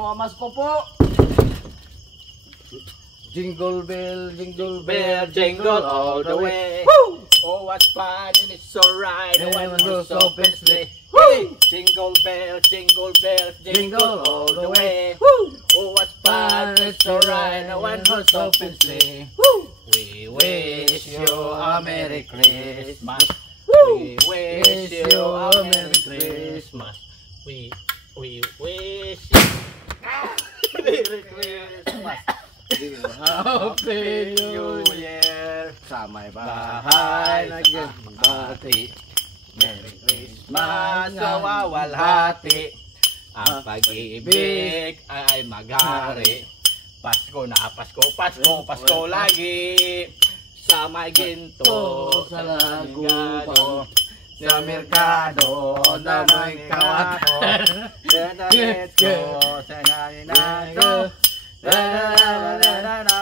Pamasko po. Jingle bell, jingle bell, jingle all the way. Woo! Oh, what fun and it's so right. And One one horse horse open open sleigh. Woo! Jingle bells, jingle bells, Jingle all the way. Woo! Oh, what fun and it's so right. One horse open sleigh. Woo! We wish you a Merry Christmas. Woo! We wish you a Merry Christmas. We wish you a Merry Christmas. Happy New Year. Sa may bahay nagbati. Merry Christmas, kawawalhati. Ang pag-ibig ay maghari. Pasko na Pasko, Pasko, Pasko lagi. Sa may ginto, sa lagubong, sa merkado, na may kawato. Sa namitko, sa naninako.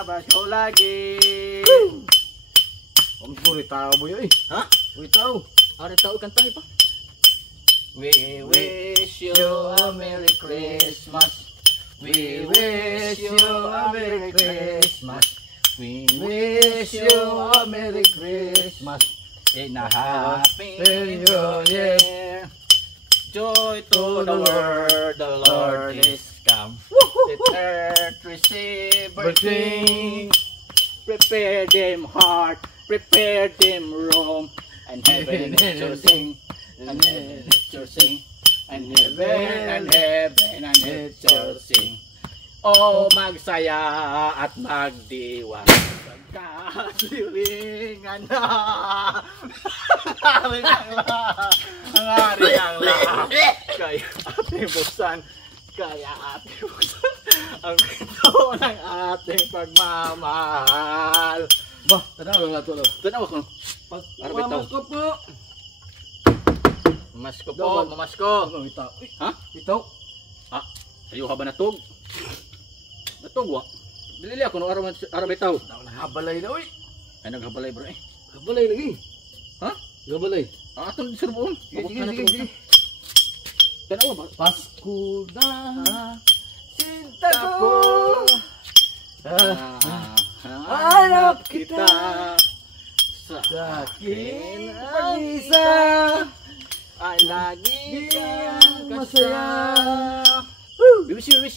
Pasko lagi. Ang suri tao mo yun eh. Ha? Uy tao. Ari tao kantahin pa. We wish you a Merry Christmas. We wish you a Merry Christmas. We wish you a Merry Christmas in a Happy New Year. Joy to the world, the Lord is come. The earth receive her King. Prepare them heart, prepare them room, and heaven and earth sing, and heaven and earth sing, and heaven and earth sing. Oh, magsaya at magdiwa. Pagkasilingan na. Ang hari ang lahat. Kaya ating buksan. Kaya ating buksan ang pinto ng ating pagmamahal. Bah, tanaw lang ito. Tanaw ako. Pamasko po. Mamasko po, mamasko. Ano ito? Ha? Ito? Ah, sayo ka ba natog? Natog wa? Dilili ako no araw bitaw. Habalay na uy. Ay naghabalay bro eh. Habalay lagi. Ha? Habalay. Ah, atong serbuon. Sige. Tanaw ba? Pasko na. Sinta ko. Hanap kita sa Akin akin ang isa. ay lagi kang Masaya. masaya. We wish you. We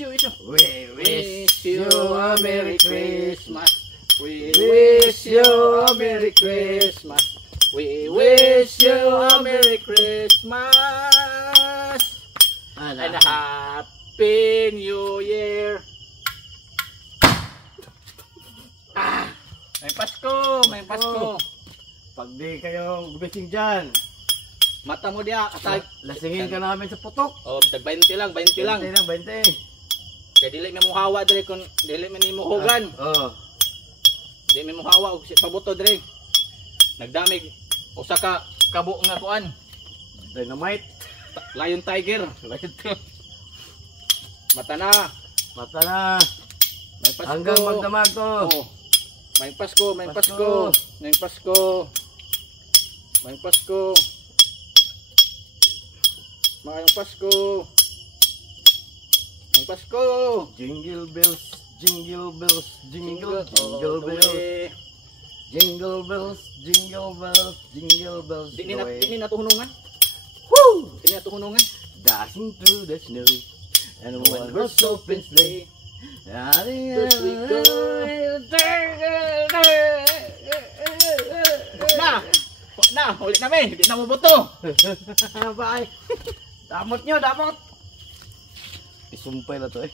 Wish you a Merry Christmas. We wish you a Merry Christmas. We wish you a Merry Christmas and a Happy New Year. May Pasko. Pag di kayo gumising dyan, Mata mo diya, atag. lasingin ka namin sa putok. Oh, tag 20 lang. 20 lang. Kaya dili mo hawa dire kun dili man nimo hugan. Oo. Dili mo hawa og pabuto dire. Nagdamig usa ka kabo nga kuan. Dynamite. Lion Tiger. Mata na. Mata na. May Pasko. Hanggang magdamag to. Oh. May Pasko. Jingle bells, jingle bells, jingle, all jingle the bells. way. Jingle bells, jingle bells, jingle bells. Dini Away. na to hunungan. Woo! Dini na to hunungan. Dashing through the snow. And one horse open sleigh. Yes, we go. Na, ulit namin. Hindi na mabuto. Bye. Damot nyo, damot. Isumpay na to eh.